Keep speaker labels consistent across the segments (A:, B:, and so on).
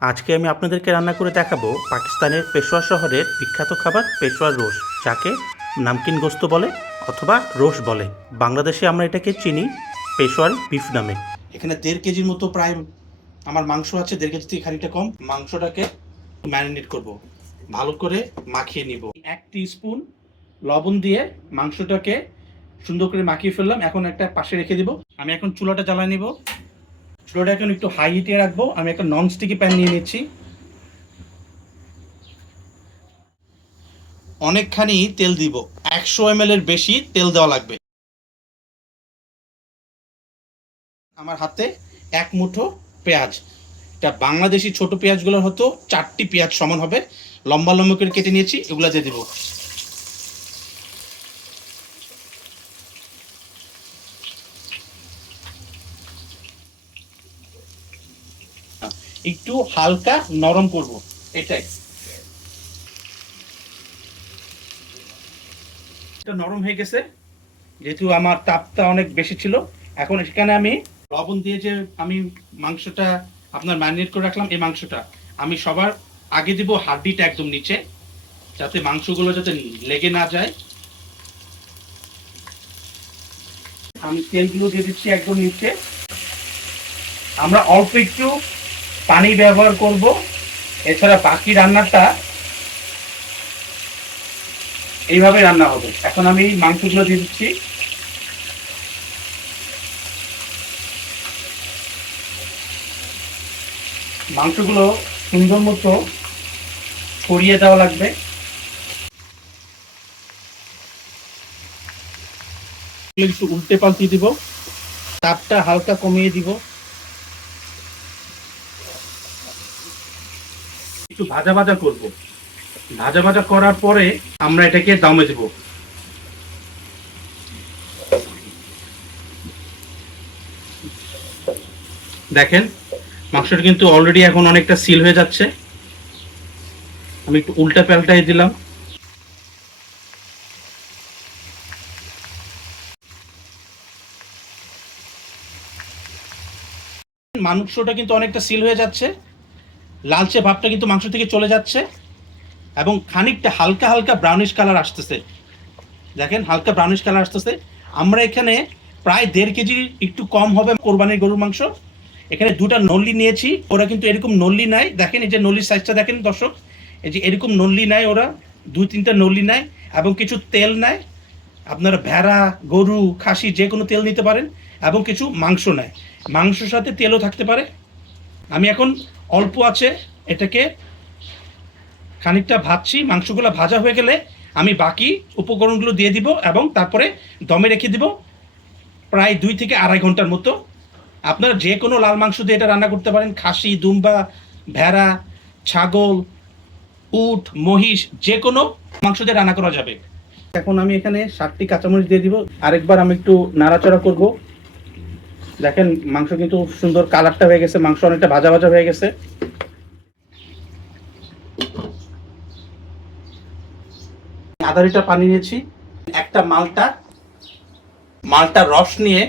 A: আজকে আমি আপনাদেরকে রান্না করে দেখাবো পাকিস্তানের পেশোয়ার শহরের বিখ্যাত খাবার পেশোয়ার রোস যাকে নামকিন গোস্ত বলে অথবা রোস বলে। বাংলাদেশে আমরা এটাকে চিনি পেশোয়ার বিফ নামে। এখানে দেড় কেজির মতো প্রায় আমার মাংস আছে, দেড় কেজি থেকে খানিকটা কম। মাংসটাকে ম্যারিনেট করব। ভালো করে মাখিয়ে নিব। এক স্পুন লবণ দিয়ে মাংসটাকে সুন্দর করে মাখিয়ে ফেললাম। এখন একটা পাশে রেখে দিব। আমি এখন চুলাটা জ্বালায় নিব। চুলাটা এখন একটু হাই হিটে রাখব। আমি একটা নন স্টিকি প্যান নিয়ে নিচ্ছি। অনেকখানি তেল দিব। একশো এম এর বেশি তেল দেওয়া লাগবে। আমার হাতে এক মুঠো পেঁয়াজ। এটা বাংলাদেশি ছোট পেঁয়াজগুলোর হতো, চারটি পেঁয়াজ সমান হবে। লম্বা লম্বা করে কেটে নিয়েছি, এগুলা দিয়ে দিব। একটু হালকা নরম করব, এটাই। এটা নরম হয়ে গেছে, যেহেতু আমার তাপটা অনেক বেশি ছিল, এখন এখানে আমি লবণ দিয়ে যে আমি মাংসটা আপনার ম্যারিনেট করে রাখলাম, এই মাংসটা আমি সবার আগে দিব হাড্ডিটা একদম নিচে, যাতে মাংসগুলো যাতে লেগে না যায়। আমি তেলগুলো দিয়ে দিচ্ছি একদম নিচে। আমরা অল্প একটু পানি ব্যবহার করব। এছাড়া বাকি রান্নাটা এইভাবে রান্না হবে। এখন আমি মাংসগুলো দিয়ে দিচ্ছি। মাংসগুলো সুন্দর মতো ছড়িয়ে দেওয়া লাগবে। একটু উল্টে পাল্টে দিব। তাপটা হালকা কমিয়ে দিব। একটু ভাজা ভাজা করব। ভাজা ভাজা করার পরে আমরা এটাকে দমে দেব। দেখেন, মাংসটা কিন্তু অলরেডি এখন অনেকটা সিল হয়ে যাচ্ছে। আমি একটু উল্টা পাল্টাই দিলাম। মাংসটা কিন্তু অনেকটা সিল হয়ে যাচ্ছে। লালচে ভাবটা কিন্তু মাংস থেকে চলে যাচ্ছে এবং খানিকটা হালকা হালকা ব্রাউনিশ কালার আসতেছে। দেখেন, হালকা ব্রাউনিশ কালার আসতেছে। আমরা এখানে প্রায় দেড় কেজি একটু কম হবে কোরবানির গরুর মাংস। এখানে দুটা নল্লি নিয়েছি, ওরা কিন্তু এরকম নল্লি নাই। দেখেন, এই যে নল্লির সাইজটা দেখেন দর্শক, এই যে এরকম নল্লি নেয় ওরা দুই তিনটা নল্লি নেয় এবং কিছু তেল নেয় আপনারা ভেড়া, গরু, খাসি যে কোনো তেল নিতে পারেন এবং কিছু মাংস নেয় মাংসর সাথে তেলও থাকতে পারে। আমি এখন অল্প আছে, এটাকে খানিকটা ভাজছি, মাংসগুলো ভাজা হয়ে গেলে আমি বাকি উপকরণগুলো দিয়ে দিব এবং তারপরে দমে রেখে দিব প্রায় দুই থেকে আড়াই ঘণ্টার মতো। আপনারা যে কোনো লাল মাংস দিয়ে এটা রান্না করতে পারেন, খাসি, দুম্বা, ভেড়া, ছাগল, উট, মহিষ, যে কোনো মাংস দিয়ে রান্না করা যাবে। এখন আমি এখানে ষাটটি কাঁচামরিচ দিয়ে দিব। আরেকবার আমি একটু নাড়াচাড়া করব। দেখেন, মাংস কিন্তু সুন্দর কালারটা হয়ে গেছে, মাংস অনেকটা ভাজা ভাজা হয়ে গেছে। আধা লিটার পানি নিয়েছি, একটা মালটা মালটা রস নিয়ে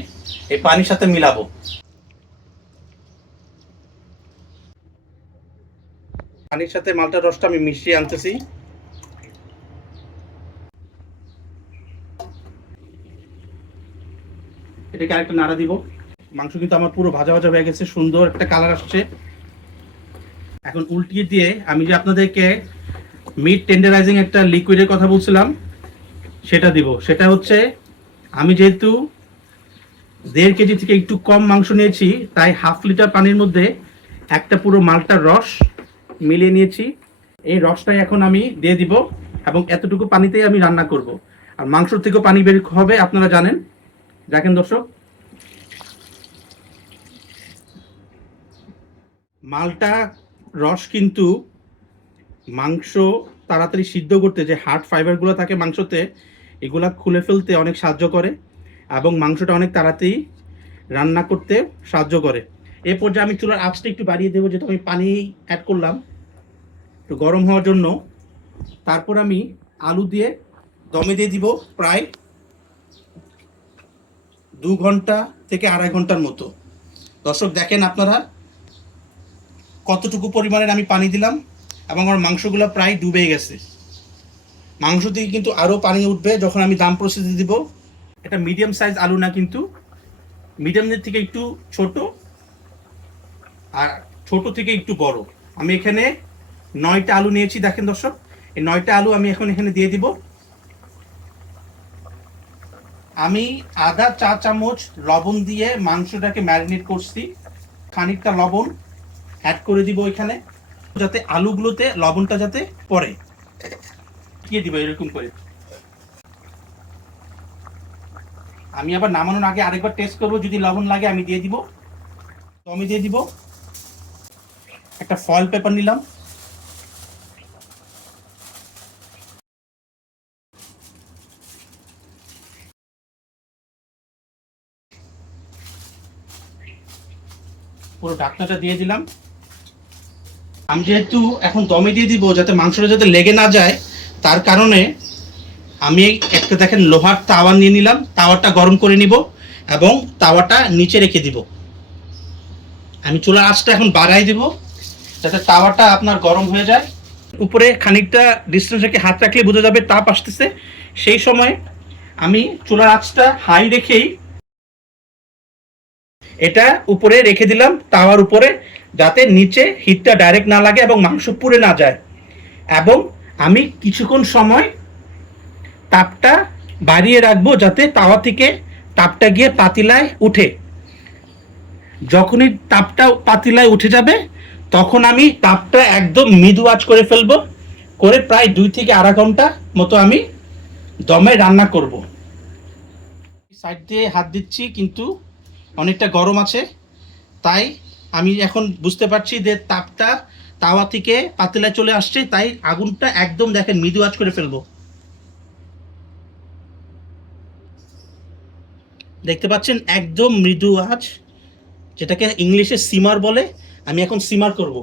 A: এই পানির সাথে মিলাবো। পানির সাথে মালটার রসটা আমি মিশিয়ে আনতেছি। এটাকে আরেকটা নাড়া দিব। মাংস কিন্তু আমার পুরো ভাজা ভাজা হয়ে গেছে, সুন্দর একটা কালার আসছে। এখন উল্টিয়ে দিয়ে আমি যে আপনাদেরকে মিট টেন্ডারাইজিং একটা লিকুইডের কথা বলছিলাম, সেটা দিব। সেটা হচ্ছে, আমি যেহেতু দেড় কেজি থেকে একটু কম মাংস নিয়েছি, তাই হাফ লিটার পানির মধ্যে একটা পুরো মালটার রস মিলিয়ে নিয়েছি। এই রসটাই এখন আমি দিয়ে দিব এবং এতটুকু পানিতেই আমি রান্না করব। আর মাংস থেকেও পানি বের হবে, আপনারা জানেন। দেখেন দর্শক মালটা, রস কিন্তু মাংস তাড়াতাড়ি সিদ্ধ করতে যে হার্ড ফাইবারগুলো থাকে মাংসতে, এগুলা খুলে ফেলতে অনেক সাহায্য করে এবং মাংসটা অনেক তাড়াতাড়ি রান্না করতে সাহায্য করে। এ পর্যায়ে আমি চুলার আঁচটা একটু বাড়িয়ে দেবো, যেহেতু আমি পানি অ্যাড করলাম। একটু গরম হওয়ার জন্য। তারপর আমি আলু দিয়ে দমে দিয়ে দিব প্রায় দু ঘণ্টা থেকে আড়াই ঘণ্টার মতো। দর্শক, দেখেন আপনারা কতটুকু পরিমাণের আমি পানি দিলাম এবং আমার মাংসগুলো প্রায় ডুবে গেছে। মাংস থেকে কিন্তু আরও পানি উঠবে যখন আমি দাম প্রসেসে দিব। এটা মিডিয়াম সাইজ আলু না কিন্তু মিডিয়ামের থেকে একটু ছোট আর ছোট থেকে একটু বড়। আমি এখানে নয়টা আলু নিয়েছি, দেখেন দর্শক। এই নয়টা আলু আমি এখন এখানে দিয়ে দিব। আমি আধা চা চামচ লবণ দিয়ে মাংসটাকে ম্যারিনেট করছি। খানিকটা লবণ। অ্যাড করে দিব এখানে। যাতে আলুগুলোতে লবণটা যাতে পড়ে। দিয়ে দিব এরকম করে। আমি আবার নামানোর আগে আরেকবার টেস্ট করব, যদি লবণ লাগে আমি দিয়ে দিব। তো আমি দিয়ে দিব। একটা ফয়েল পেপার নিলাম। পুরো ঢাকনাটা দিয়ে দিলাম। আমি যেহেতু এখন দমে দিয়ে দিব যাতে মাংসটা যাতে লেগে না যায়, তার কারণে আমি একটা দেখেন লোহার তাওয়া নিয়ে নিলাম, তাওয়াটা গরম করে নিব এবং তাওয়াটা নিচে রেখে দিব। আমি চুলার আঁচটা এখন বাড়াই দিব, যাতে তাওয়াটা আপনার গরম হয়ে যায়। উপরে খানিকটা ডিস্টেন্স রেখে হাত রাখলে বোঝা যাবে তাপ আসতেছে। সেই সময় আমি চুলার আঁচটা হাই রেখেই এটা উপরে রেখে দিলাম, তাওয়ার উপরে যাতে নিচে হিটটা ডাইরেক্ট না লাগে এবং মাংস পুড়ে না যায়। এবং আমি কিছুক্ষণ সময় তাপটা বাড়িয়ে রাখব যাতে তাওয়া থেকে তাপটা গিয়ে পাতিলায় উঠে। যখনই তাপটা পাতিলায় উঠে যাবে, তখন আমি তাপটা একদম মৃদু আঁচ করে ফেলব। করে প্রায় দুই থেকে আড়াই ঘণ্টা মতো আমি দমে রান্না করব। সাইড দিয়ে হাত দিচ্ছি, কিন্তু অনেকটা গরম আছে। তাই আমি এখন বুঝতে পারছি যে তাপটা তাওয়া থেকে পাতিলায় চলে আসছে, তাই আগুনটা একদম দেখেন মৃদু আঁচ করে ফেলব। দেখতে পাচ্ছেন একদম মৃদু আঁচ, যেটাকে ইংলিশে সিমার বলে, আমি এখন সিমার করব।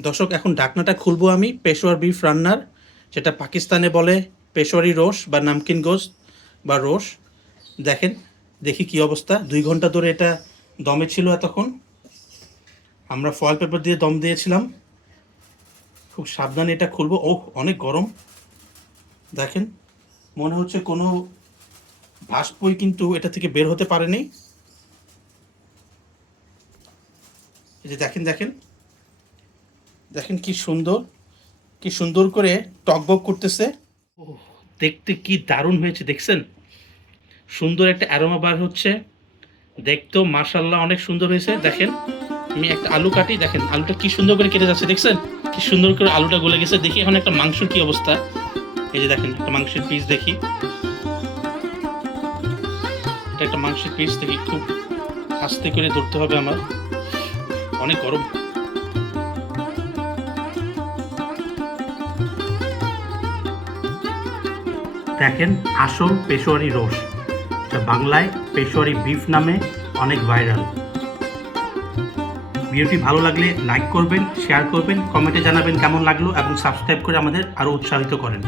A: দর্শক, এখন ঢাকনাটা খুলবো আমি, পেশোয়ার বিফ রান্নার, যেটা পাকিস্তানে বলে পেশোয়ারি রোস বা নামকিন গোস্ত বা রোস। দেখেন, দেখি কি অবস্থা। দুই ঘণ্টা ধরে এটা দমে ছিল এতক্ষণ। আমরা ফয়েল পেপার দিয়ে দম দিয়েছিলাম। খুব সাবধানে এটা খুলবো। ও অনেক গরম। দেখেন, মনে হচ্ছে কোনো ভাস্পই কিন্তু এটা থেকে বের হতে পারেনি। এই যে দেখেন দেখেন। দেখেন কি সুন্দর কি সুন্দর করে টকবক করতেছে। ও দেখতে কি দারুণ হয়েছে, দেখছেন? সুন্দর একটা অ্যারোমা বার হচ্ছে। দেখতেও মার্শাল্লাহ অনেক সুন্দর হয়েছে। দেখেন, আমি একটা আলু কাটি, দেখেন, আলুটা কি সুন্দর করে কেটে যাচ্ছে, দেখছেন? কি সুন্দর করে আলুটা গলে গেছে। দেখি এখন একটা মাংসর কি অবস্থা। এই যে দেখেন, একটা মাংসের পিস দেখি। এটা একটা মাংসের পিস দেখি, খুব আস্তে করে ধরতে হবে আমার। অনেক গরম। দেখেন, আসল পেশোয়ারি রোস। যা বাংলায় পেশোয়ারি বিফ নামে অনেক ভাইরাল। ভিডিওটি ভালো লাগলে লাইক করবেন শেয়ার করবেন কমেন্টে জানাবেন কেমন লাগল এবং সাবস্ক্রাইব করে আমাদের আরও উৎসাহিত করেন।